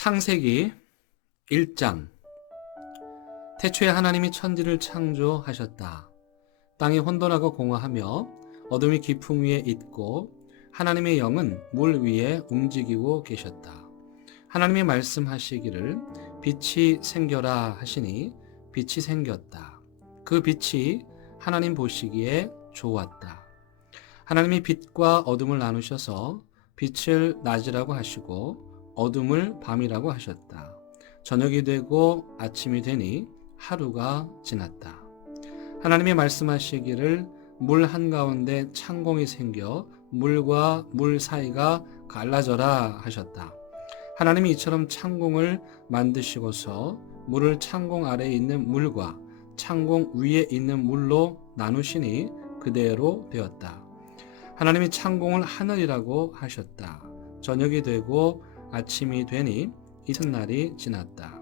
창세기 1장. 태초에 하나님이 천지를 창조하셨다. 땅이 혼돈하고 공허하며 어둠이 깊음 위에 있고 하나님의 영은 물 위에 움직이고 계셨다. 하나님이 말씀하시기를 빛이 생겨라 하시니 빛이 생겼다. 그 빛이 하나님 보시기에 좋았다. 하나님이 빛과 어둠을 나누셔서 빛을 낮이라고 하시고 어둠을 밤이라고 하셨다. 저녁이 되고 아침이 되니 하루가 지났다. 하나님이 말씀하시기를 물 한가운데 창공이 생겨 물과 물 사이가 갈라져라 하셨다. 하나님이 이처럼 창공을 만드시고서 물을 창공 아래에 있는 물과 창공 위에 있는 물로 나누시니 그대로 되었다. 하나님이 창공을 하늘이라고 하셨다. 저녁이 되고 아침이 되니 이튿날이 지났다.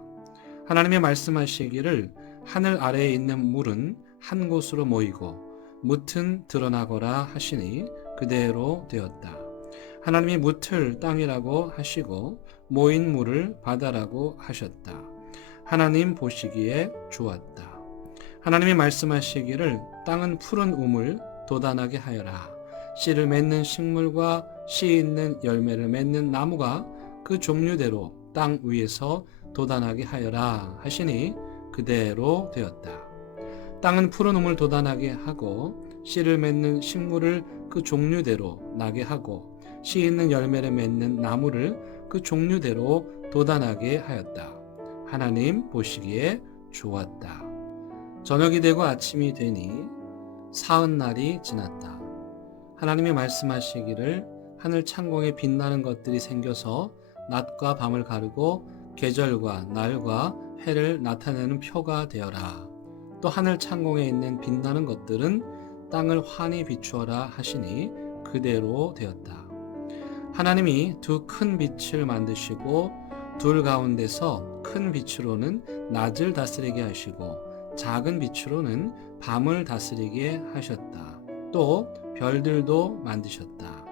하나님이 말씀하시기를 하늘 아래에 있는 물은 한 곳으로 모이고 뭇은 드러나거라 하시니 그대로 되었다. 하나님이 뭇을 땅이라고 하시고 모인 물을 바다라고 하셨다. 하나님 보시기에 좋았다. 하나님이 말씀하시기를 땅은 푸른 우물 돋아나게 하여라. 씨를 맺는 식물과 씨 있는 열매를 맺는 나무가 그 종류대로 땅 위에서 돋아나게 하여라 하시니 그대로 되었다. 땅은 푸른 우물 돋아나게 하고 씨를 맺는 식물을 그 종류대로 나게 하고 씨 있는 열매를 맺는 나무를 그 종류대로 돋아나게 하였다. 하나님 보시기에 좋았다. 저녁이 되고 아침이 되니 사흔날이 지났다. 하나님이 말씀하시기를 하늘 창공에 빛나는 것들이 생겨서 낮과 밤을 가르고 계절과 날과 해를 나타내는 표가 되어라. 또 하늘 창공에 있는 빛나는 것들은 땅을 환히 비추어라 하시니 그대로 되었다. 하나님이 두 큰 빛을 만드시고 둘 가운데서 큰 빛으로는 낮을 다스리게 하시고 작은 빛으로는 밤을 다스리게 하셨다. 또 별들도 만드셨다.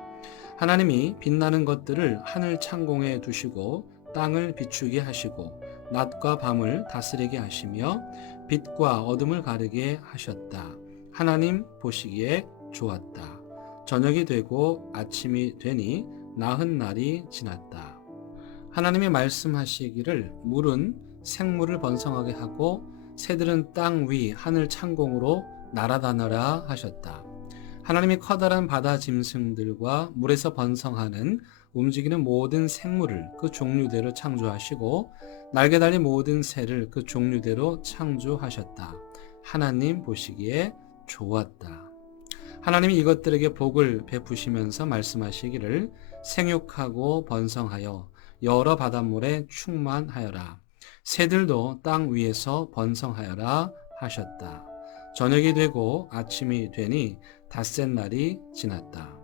하나님이 빛나는 것들을 하늘 창공에 두시고 땅을 비추게 하시고 낮과 밤을 다스리게 하시며 빛과 어둠을 가르게 하셨다. 하나님 보시기에 좋았다. 저녁이 되고 아침이 되니 나흔날이 지났다. 하나님이 말씀하시기를 물은 생물을 번성하게 하고 새들은 땅 위 하늘 창공으로 날아다녀라 하셨다. 하나님이 커다란 바다 짐승들과 물에서 번성하는 움직이는 모든 생물을 그 종류대로 창조하시고 날개 달린 모든 새를 그 종류대로 창조하셨다. 하나님 보시기에 좋았다. 하나님이 이것들에게 복을 베푸시면서 말씀하시기를 생육하고 번성하여 여러 바닷물에 충만하여라. 새들도 땅 위에서 번성하여라 하셨다. 저녁이 되고 아침이 되니 닷새 날이 지났다.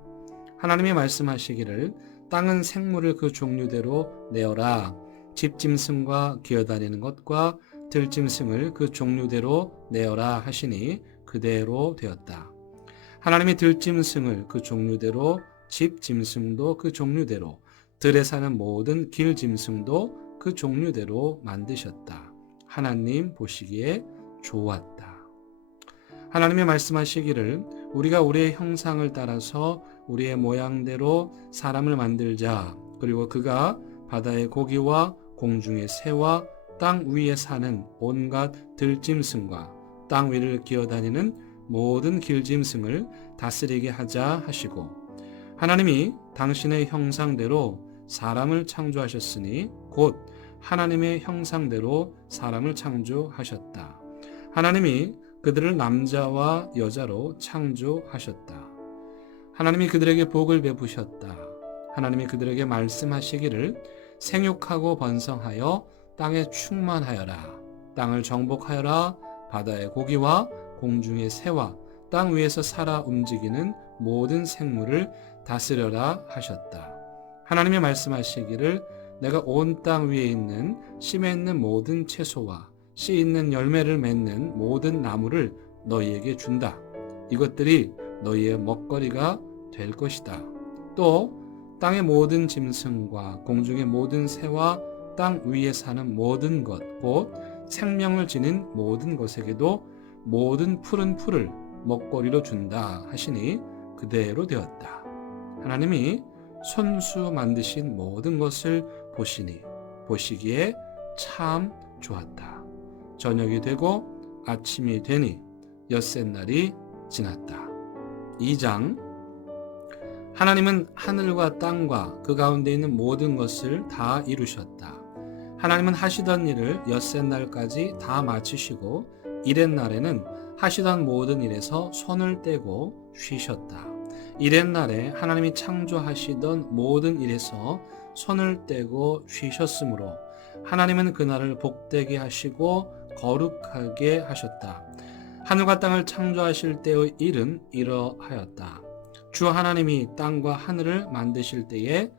하나님이 말씀하시기를 땅은 생물을 그 종류대로 내어라. 집짐승과 기어다니는 것과 들짐승을 그 종류대로 내어라 하시니 그대로 되었다. 하나님이 들짐승을 그 종류대로 집짐승도 그 종류대로 들에 사는 모든 길짐승도 그 종류대로 만드셨다. 하나님 보시기에 좋았다. 하나님이 말씀하시기를 우리가 우리의 형상을 따라서 우리의 모양대로 사람을 만들자. 그리고 그가 바다의 고기와 공중의 새와 땅 위에 사는 온갖 들짐승과 땅 위를 기어다니는 모든 길짐승을 다스리게 하자 하시고 하나님이 당신의 형상대로 사람을 창조하셨으니 곧 하나님의 형상대로 사람을 창조하셨다. 하나님이 그들을 남자와 여자로 창조하셨다. 하나님이 그들에게 복을 베푸셨다. 하나님이 그들에게 말씀하시기를 생육하고 번성하여 땅에 충만하여라. 땅을 정복하여라. 바다의 고기와 공중의 새와 땅 위에서 살아 움직이는 모든 생물을 다스려라 하셨다. 하나님이 말씀하시기를 내가 온 땅 위에 있는 씨 맺는 모든 채소와 씨 있는 열매를 맺는 모든 나무를 너희에게 준다. 이것들이 너희의 먹거리가 될 것이다. 또 땅의 모든 짐승과 공중의 모든 새와 땅 위에 사는 모든 것, 곧 생명을 지닌 모든 것에게도 모든 푸른 풀을 먹거리로 준다 하시니 그대로 되었다. 하나님이 손수 만드신 모든 것을 보시기에 참 좋았다. 저녁이 되고 아침이 되니 엿새 날이 지났다. 2장. 하나님은 하늘과 땅과 그 가운데 있는 모든 것을 다 이루셨다. 하나님은 하시던 일을 엿새 날까지 다 마치시고 이렛 날에는 하시던 모든 일에서 손을 떼고 쉬셨다. 이렛 날에 하나님이 창조하시던 모든 일에서 손을 떼고 쉬셨으므로 하나님은 그날을 복되게 하시고 거룩하게 하셨다. 하늘과 땅을 창조하실 때의 일은 이러하였다. 주 하나님이 땅과 하늘을 만드실 때에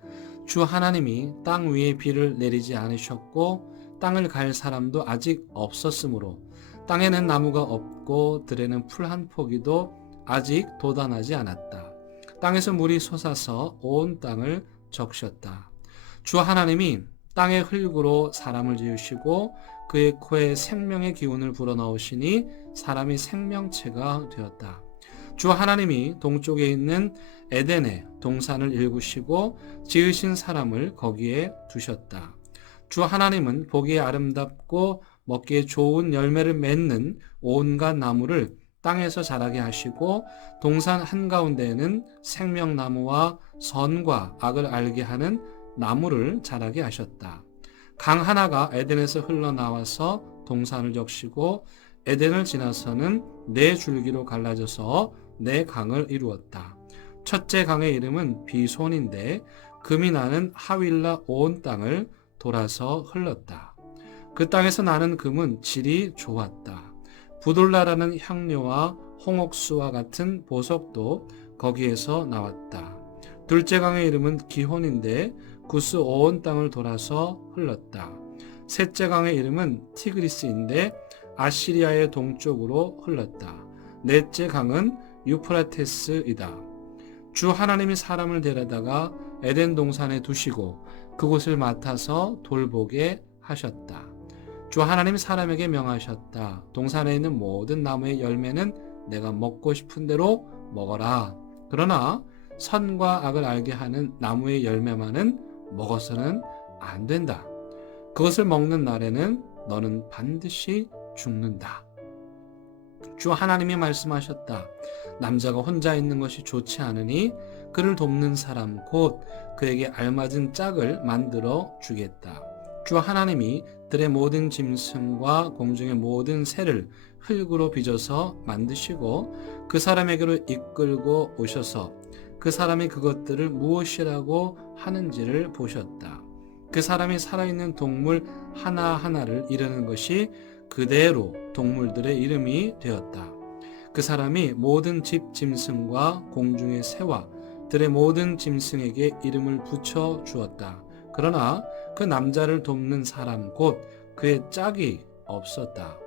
주 하나님이 땅 위에 비를 내리지 않으셨고 땅을 갈 사람도 아직 없었으므로 땅에는 나무가 없고 들에는 풀 한 포기도 아직 돋아나지 않았다. 땅에서 물이 솟아서 온 땅을 적셨다. 주 하나님이 땅의 흙으로 사람을 지으시고 그의 코에 생명의 기운을 불어넣으시니 사람이 생명체가 되었다. 주 하나님이 동쪽에 있는 에덴에 동산을 일구시고 지으신 사람을 거기에 두셨다. 주 하나님은 보기에 아름답고 먹기에 좋은 열매를 맺는 온갖 나무를 땅에서 자라게 하시고 동산 한가운데에는 생명나무와 선과 악을 알게 하는 나무를 자라게 하셨다. 강 하나가 에덴에서 흘러나와서 동산을 적시고 에덴을 지나서는 네 줄기로 갈라져서 네 강을 이루었다. 첫째 강의 이름은 비손인데 금이 나는 하윌라 온 땅을 돌아서 흘렀다. 그 땅에서 나는 금은 질이 좋았다. 부돌라라는 향료와 홍옥수와 같은 보석도 거기에서 나왔다. 둘째 강의 이름은 기혼인데 구스 온 땅을 돌아서 흘렀다. 셋째 강의 이름은 티그리스인데 아시리아의 동쪽으로 흘렀다. 넷째 강은 유프라테스이다. 주 하나님이 사람을 데려다가 에덴 동산에 두시고 그곳을 맡아서 돌보게 하셨다. 주 하나님이 사람에게 명하셨다. 동산에 있는 모든 나무의 열매는 내가 먹고 싶은 대로 먹어라. 그러나 선과 악을 알게 하는 나무의 열매만은 먹어서는 안 된다. 그것을 먹는 날에는 너는 반드시 죽는다. 주 하나님이 말씀하셨다. 남자가 혼자 있는 것이 좋지 않으니 그를 돕는 사람 곧 그에게 알맞은 짝을 만들어 주겠다. 주 하나님이 들의 모든 짐승과 공중의 모든 새를 흙으로 빚어서 만드시고 그 사람에게로 이끌고 오셔서 그 사람이 그것들을 무엇이라고 하는지를 보셨다. 그 사람이 살아있는 동물 하나하나를 이르는 것이 그대로 동물들의 이름이 되었다. 그 사람이 모든 집 짐승과 공중의 새와 들의 모든 짐승에게 이름을 붙여 주었다. 그러나 그 남자를 돕는 사람 곧 그의 짝이 없었다.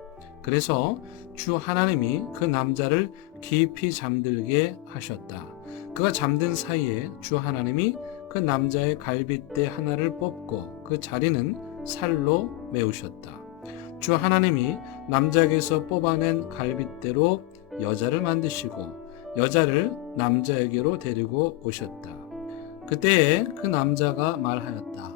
그래서 주 하나님이 그 남자를 깊이 잠들게 하셨다. 그가 잠든 사이에 주 하나님이 그 남자의 갈빗대 하나를 뽑고 그 자리는 살로 메우셨다. 주 하나님이 남자에게서 뽑아낸 갈빗대로 여자를 만드시고 여자를 남자에게로 데리고 오셨다. 그때에 그 남자가 말하였다.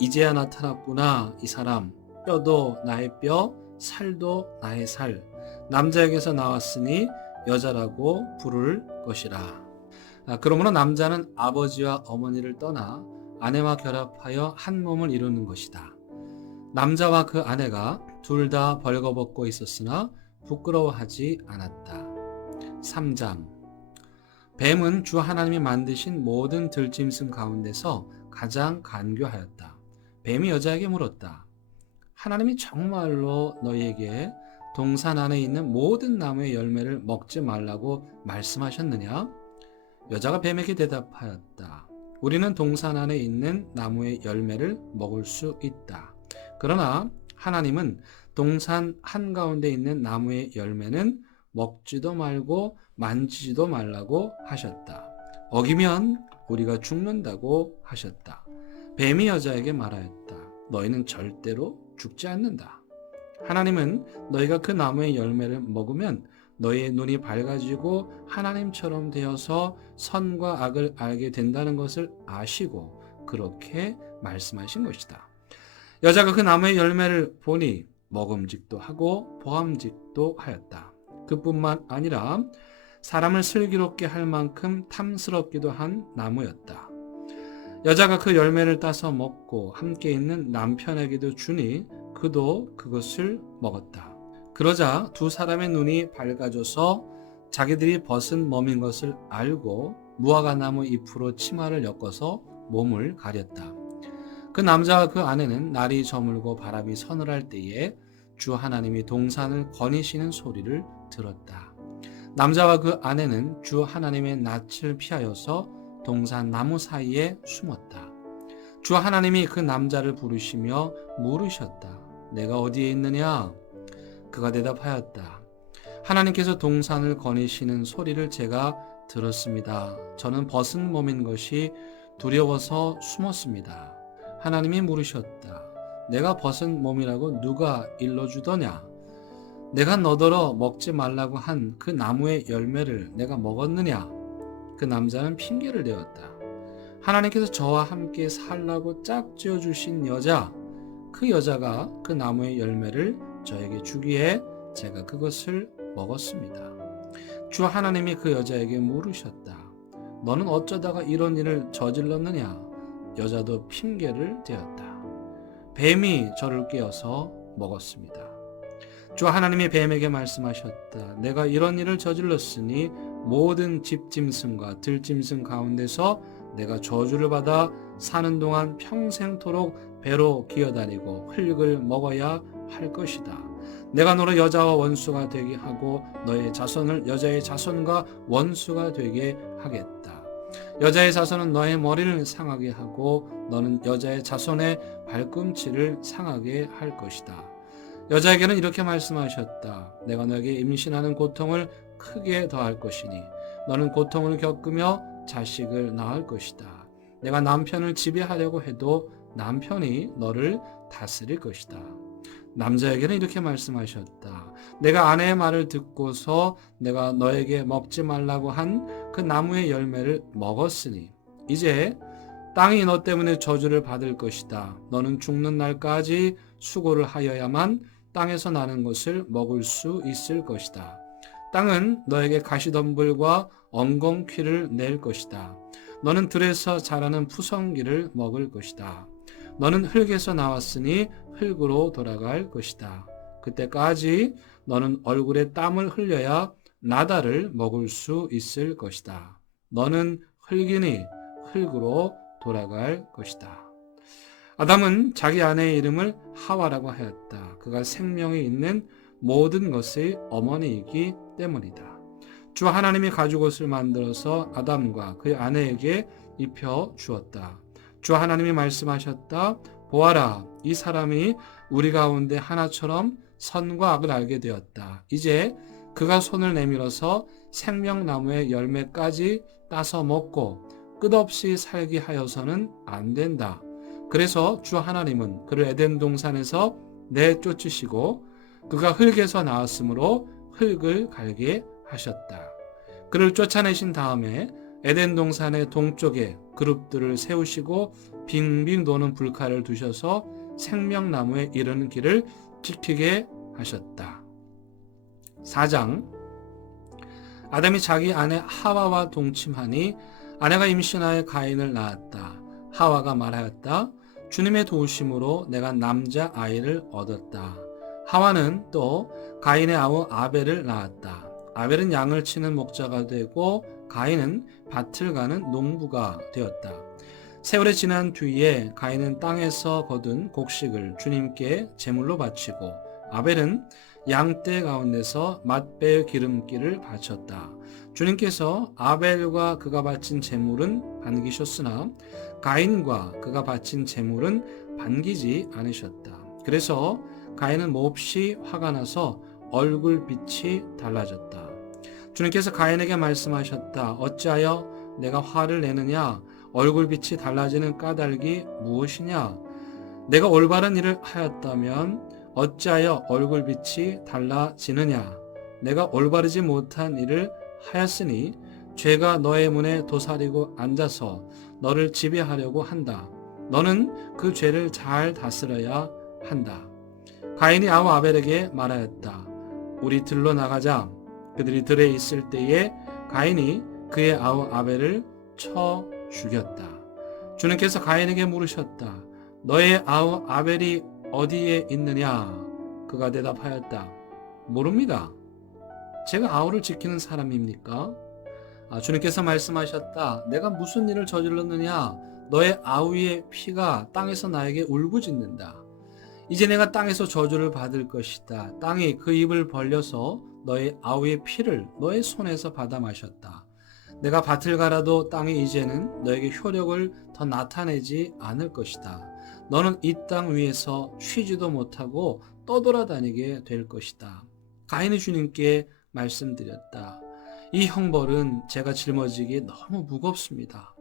이제야 나타났구나. 이 사람 뼈도 나의 뼈, 살도 나의 살. 남자에게서 나왔으니 여자라고 부를 것이라. 그러므로 남자는 아버지와 어머니를 떠나 아내와 결합하여 한 몸을 이루는 것이다. 남자와 그 아내가 둘 다 벌거벗고 있었으나 부끄러워하지 않았다. 3장. 뱀은 주 하나님이 만드신 모든 들짐승 가운데서 가장 간교하였다. 뱀이 여자에게 물었다. 하나님이 정말로 너희에게 동산 안에 있는 모든 나무의 열매를 먹지 말라고 말씀하셨느냐? 여자가 뱀에게 대답하였다. 우리는 동산 안에 있는 나무의 열매를 먹을 수 있다. 그러나 하나님은 동산 한가운데 있는 나무의 열매는 먹지도 말고 만지지도 말라고 하셨다. 어기면 우리가 죽는다고 하셨다. 뱀이 여자에게 말하였다. 너희는 절대로 죽지 않는다. 하나님은 너희가 그 나무의 열매를 먹으면 너희의 눈이 밝아지고 하나님처럼 되어서 선과 악을 알게 된다는 것을 아시고 그렇게 말씀하신 것이다. 여자가 그 나무의 열매를 보니 먹음직도 하고 보암직도 하였다. 그뿐만 아니라 사람을 슬기롭게 할 만큼 탐스럽기도 한 나무였다. 여자가 그 열매를 따서 먹고 함께 있는 남편에게도 주니 그도 그것을 먹었다. 그러자 두 사람의 눈이 밝아져서 자기들이 벗은 몸인 것을 알고 무화과나무 잎으로 치마를 엮어서 몸을 가렸다. 그 남자와 그 아내는 날이 저물고 바람이 서늘할 때에 주 하나님이 동산을 거니시는 소리를 들었다. 남자와 그 아내는 주 하나님의 낯을 피하여서 동산 나무 사이에 숨었다. 주 하나님이 그 남자를 부르시며 물으셨다. 내가 어디에 있느냐? 그가 대답하였다. 하나님께서 동산을 거니시는 소리를 제가 들었습니다. 저는 벗은 몸인 것이 두려워서 숨었습니다. 하나님이 물으셨다. 내가 벗은 몸이라고 누가 일러주더냐? 내가 너더러 먹지 말라고 한 그 나무의 열매를 내가 먹었느냐? 그 남자는 핑계를 대었다. 하나님께서 저와 함께 살라고 짝지어 주신 여자, 그 여자가 그 나무의 열매를 저에게 주기에 제가 그것을 먹었습니다. 주 하나님이 그 여자에게 물으셨다. 너는 어쩌다가 이런 일을 저질렀느냐? 여자도 핑계를 대었다. 뱀이 저를 깨어서 먹었습니다. 주 하나님이 뱀에게 말씀하셨다. 내가 이런 일을 저질렀으니 모든 집짐승과 들짐승 가운데서 내가 저주를 받아 사는 동안 평생토록 배로 기어다니고 흙을 먹어야 할 것이다. 내가 너를 여자와 원수가 되게 하고 너의 자손을 여자의 자손과 원수가 되게 하겠다. 여자의 자손은 너의 머리를 상하게 하고 너는 여자의 자손의 발꿈치를 상하게 할 것이다. 여자에게는 이렇게 말씀하셨다. 내가 너에게 임신하는 고통을 크게 더할 것이니 너는 고통을 겪으며 자식을 낳을 것이다. 내가 남편을 지배하려고 해도 남편이 너를 다스릴 것이다. 남자에게는 이렇게 말씀하셨다. 내가 아내의 말을 듣고서 내가 너에게 먹지 말라고 한 그 나무의 열매를 먹었으니 이제 땅이 너 때문에 저주를 받을 것이다. 너는 죽는 날까지 수고를 하여야만 땅에서 나는 것을 먹을 수 있을 것이다. 땅은 너에게 가시덤불과 엉겅퀴를 낼 것이다. 너는 들에서 자라는 푸성기를 먹을 것이다. 너는 흙에서 나왔으니 흙으로 돌아갈 것이다. 그때까지 너는 얼굴에 땀을 흘려야 나다를 먹을 수 있을 것이다. 너는 흙이니 흙으로 돌아갈 것이다. 아담은 자기 아내의 이름을 하와라고 하였다. 그가 생명이 있는 모든 것의 어머니이기 때문이다. 주 하나님이 가죽옷을 만들어서 아담과 그의 아내에게 입혀 주었다. 주 하나님이 말씀하셨다. 보아라, 이 사람이 우리 가운데 하나처럼 선과 악을 알게 되었다. 이제 그가 손을 내밀어서 생명나무의 열매까지 따서 먹고 끝없이 살게 하여서는 안 된다. 그래서 주 하나님은 그를 에덴 동산에서 내쫓으시고 그가 흙에서 나왔으므로 흙을 갈게 하셨다. 그를 쫓아내신 다음에 에덴 동산의 동쪽에 그룹들을 세우시고 빙빙 도는 불칼을 두셔서 생명나무에 이르는 길을 지키게 하셨다. 4장. 아담이 자기 아내 하와와 동침하니 아내가 임신하여 가인을 낳았다. 하와가 말하였다. 주님의 도우심으로 내가 남자 아이를 얻었다. 하와는 또 가인의 아우 아벨을 낳았다. 아벨은 양을 치는 목자가 되고 가인은 밭을 가는 농부가 되었다. 세월이 지난 뒤에 가인은 땅에서 거둔 곡식을 주님께 제물로 바치고 아벨은 양떼 가운데서 맛배의 기름기를 바쳤다. 주님께서 아벨과 그가 바친 제물은 반기셨으나 가인과 그가 바친 제물은 반기지 않으셨다. 그래서 가인은 몹시 화가 나서 얼굴빛이 달라졌다. 주님께서 가인에게 말씀하셨다. 어찌하여 내가 화를 내느냐? 얼굴빛이 달라지는 까닭이 무엇이냐? 내가 올바른 일을 하였다면 어찌하여 얼굴빛이 달라지느냐? 내가 올바르지 못한 일을 하였으니 죄가 너의 문에 도사리고 앉아서 너를 지배하려고 한다. 너는 그 죄를 잘 다스려야 한다. 가인이 아우 아벨에게 말하였다. 우리 들로 나가자. 그들이 들에 있을 때에 가인이 그의 아우 아벨을 쳐 죽였다. 주님께서 가인에게 물으셨다. 너의 아우 아벨이 어디에 있느냐? 그가 대답하였다. 모릅니다. 제가 아우를 지키는 사람입니까? 주님께서 말씀하셨다. 내가 무슨 일을 저질렀느냐? 너의 아우의 피가 땅에서 나에게 울부짖는다. 이제 내가 땅에서 저주를 받을 것이다. 땅이 그 입을 벌려서 너의 아우의 피를 너의 손에서 받아 마셨다. 내가 밭을 갈아도 땅이 이제는 너에게 효력을 더 나타내지 않을 것이다. 너는 이 땅 위에서 쉬지도 못하고 떠돌아다니게 될 것이다. 가인이 주님께 말씀드렸다. 이 형벌은 제가 짊어지기에 너무 무겁습니다.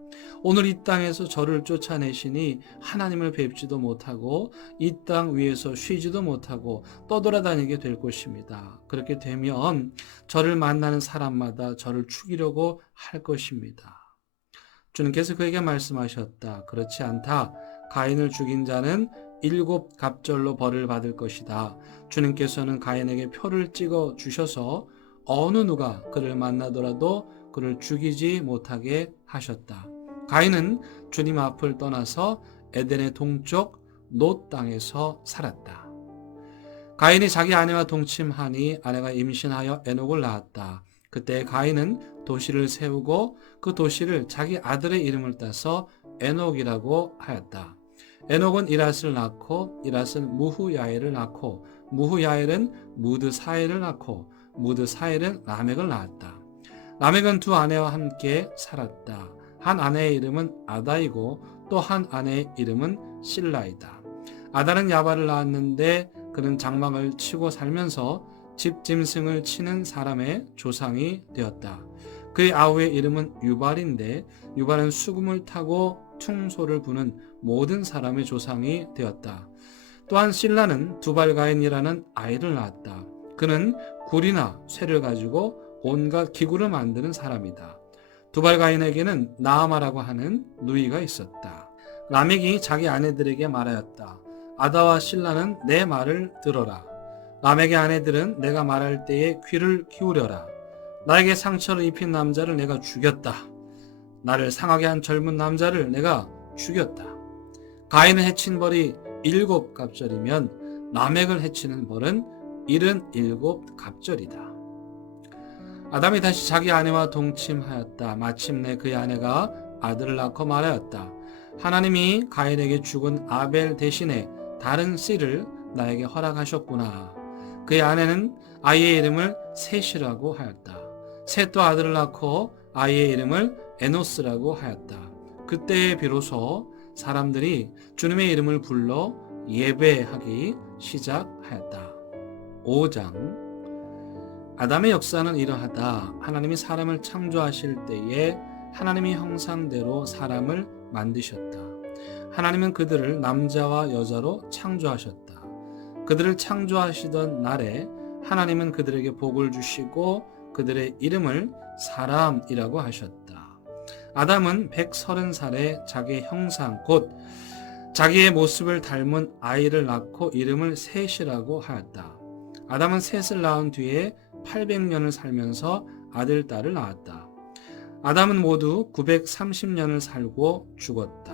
오늘 이 땅에서 저를 쫓아내시니 하나님을 뵙지도 못하고 이 땅 위에서 쉬지도 못하고 떠돌아다니게 될 것입니다. 그렇게 되면 저를 만나는 사람마다 저를 죽이려고 할 것입니다. 주님께서 그에게 말씀하셨다. 그렇지 않다. 가인을 죽인 자는 7 갑절로 벌을 받을 것이다. 주님께서는 가인에게 표를 찍어 주셔서 어느 누가 그를 만나더라도 그를 죽이지 못하게 하셨다. 가인은 주님 앞을 떠나서 에덴의 동쪽 놋 땅에서 살았다. 가인이 자기 아내와 동침하니 아내가 임신하여 에녹을 낳았다. 그때 가인은 도시를 세우고 그 도시를 자기 아들의 이름을 따서 에녹이라고 하였다. 에녹은 이랏을 낳고 이랏은 무후야엘을 낳고 무후야엘은 무드사엘을 낳고 무드사엘은 라멕을 낳았다. 라멕은 두 아내와 함께 살았다. 한 아내의 이름은 아다이고 또 한 아내의 이름은 실라이다. 아다는 야발을 낳았는데 그는 장막을 치고 살면서 집 짐승을 치는 사람의 조상이 되었다. 그의 아우의 이름은 유발인데 유발은 수금을 타고 퉁소를 부는 모든 사람의 조상이 되었다. 또한 실라는 두발가인이라는 아이를 낳았다. 그는 굴이나 쇠를 가지고 온갖 기구를 만드는 사람이다. 두발가인에게는 나아마라고 하는 누이가 있었다. 라멕이 자기 아내들에게 말하였다. 아다와 실라는 내 말을 들어라. 라멕의 아내들은 내가 말할 때에 귀를 기울여라. 나에게 상처를 입힌 남자를 내가 죽였다. 나를 상하게 한 젊은 남자를 내가 죽였다. 가인을 해친 벌이 7 갑절이면 라멕을 해치는 벌은 77 갑절이다. 아담이 다시 자기 아내와 동침하였다. 마침내 그의 아내가 아들을 낳고 말하였다. 하나님이 가인에게 죽은 아벨 대신에 다른 씨를 나에게 허락하셨구나. 그의 아내는 아이의 이름을 셋이라고 하였다. 셋도 아들을 낳고 아이의 이름을 에노스라고 하였다. 그때에 비로소 사람들이 주님의 이름을 불러 예배하기 시작하였다. 5장 아담의 역사는 이러하다. 하나님이 사람을 창조하실 때에 하나님의 형상대로 사람을 만드셨다. 하나님은 그들을 남자와 여자로 창조하셨다. 그들을 창조하시던 날에 하나님은 그들에게 복을 주시고 그들의 이름을 사람이라고 하셨다. 아담은 130살에 자기의 형상 곧 자기의 모습을 닮은 아이를 낳고 이름을 셋이라고 하였다. 아담은 셋을 낳은 뒤에 800년을 살면서 아들, 딸을 낳았다. 아담은 모두 930년을 살고 죽었다.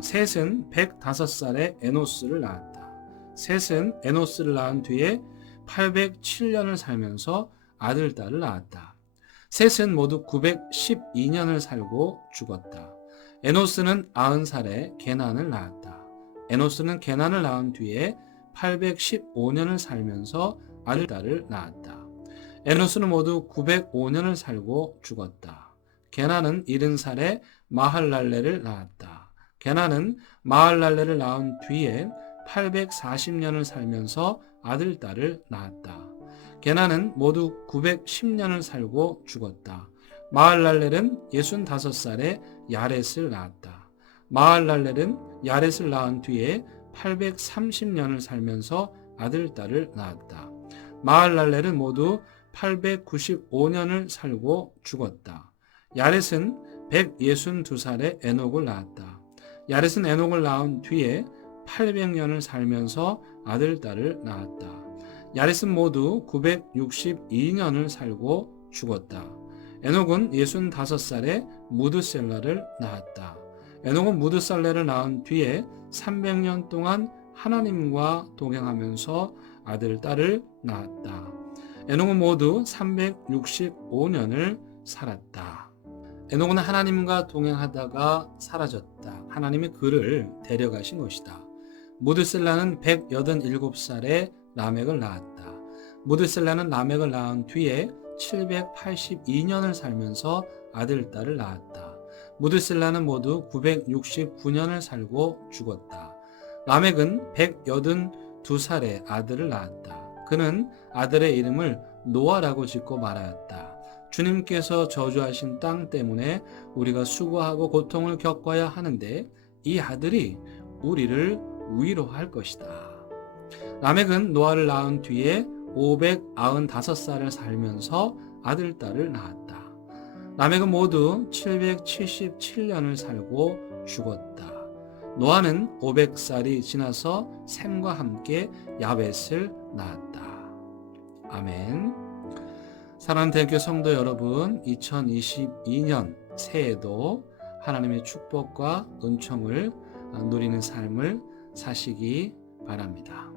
셋은 105살에 에노스를 낳았다. 셋은 에노스를 낳은 뒤에 807년을 살면서 아들, 딸을 낳았다. 셋은 모두 912년을 살고 죽었다. 에노스는 90살에 게난을 낳았다. 에노스는 게난을 낳은 뒤에 815년을 살면서 아들, 딸을 낳았다. 에노스는 모두 905년을 살고 죽었다. 게난은 70살에 마할랄레를 낳았다. 게난은 마할랄레를 낳은 뒤에 840년을 살면서 아들, 딸을 낳았다. 게난은 모두 910년을 살고 죽었다. 마할랄렐은 65살에 야렛을 낳았다. 마할랄렐은 야렛을 낳은 뒤에 830년을 살면서 아들, 딸을 낳았다. 마할랄렐은 모두 895년을 살고 죽었다. 야렛은 162살에 에녹을 낳았다. 야렛은 에녹을 낳은 뒤에 800년을 살면서 아들, 딸을 낳았다. 야렛은 모두 962년을 살고 죽었다. 에녹은 65살에 무드셀라를 낳았다. 에녹은 무드살레를 낳은 뒤에 300년 동안 하나님과 동행하면서 아들, 딸을 낳았다. 에녹은 모두 365년을 살았다. 에녹은 하나님과 동행하다가 사라졌다. 하나님이 그를 데려가신 것이다. 무드셀라는 187살에 라멕을 낳았다. 무드셀라는 라멕을 낳은 뒤에 782년을 살면서 아들, 딸을 낳았다. 무드셀라는 모두 969년을 살고 죽었다. 라멕은 182살에 아들을 낳았다. 그는 아들의 이름을 노아라고 짓고 말하였다. 주님께서 저주하신 땅 때문에 우리가 수고하고 고통을 겪어야 하는데 이 아들이 우리를 위로할 것이다. 라멕은 노아를 낳은 뒤에 595살을 살면서 아들, 딸을 낳았다. 라멕은 모두 777년을 살고 죽었다. 노아는 500살이 지나서 셈과 함께 야벳을 낳았다. 아멘. 사랑하는 대학교 성도 여러분, 2022년 새해에도 하나님의 축복과 은총을 누리는 삶을 사시기 바랍니다.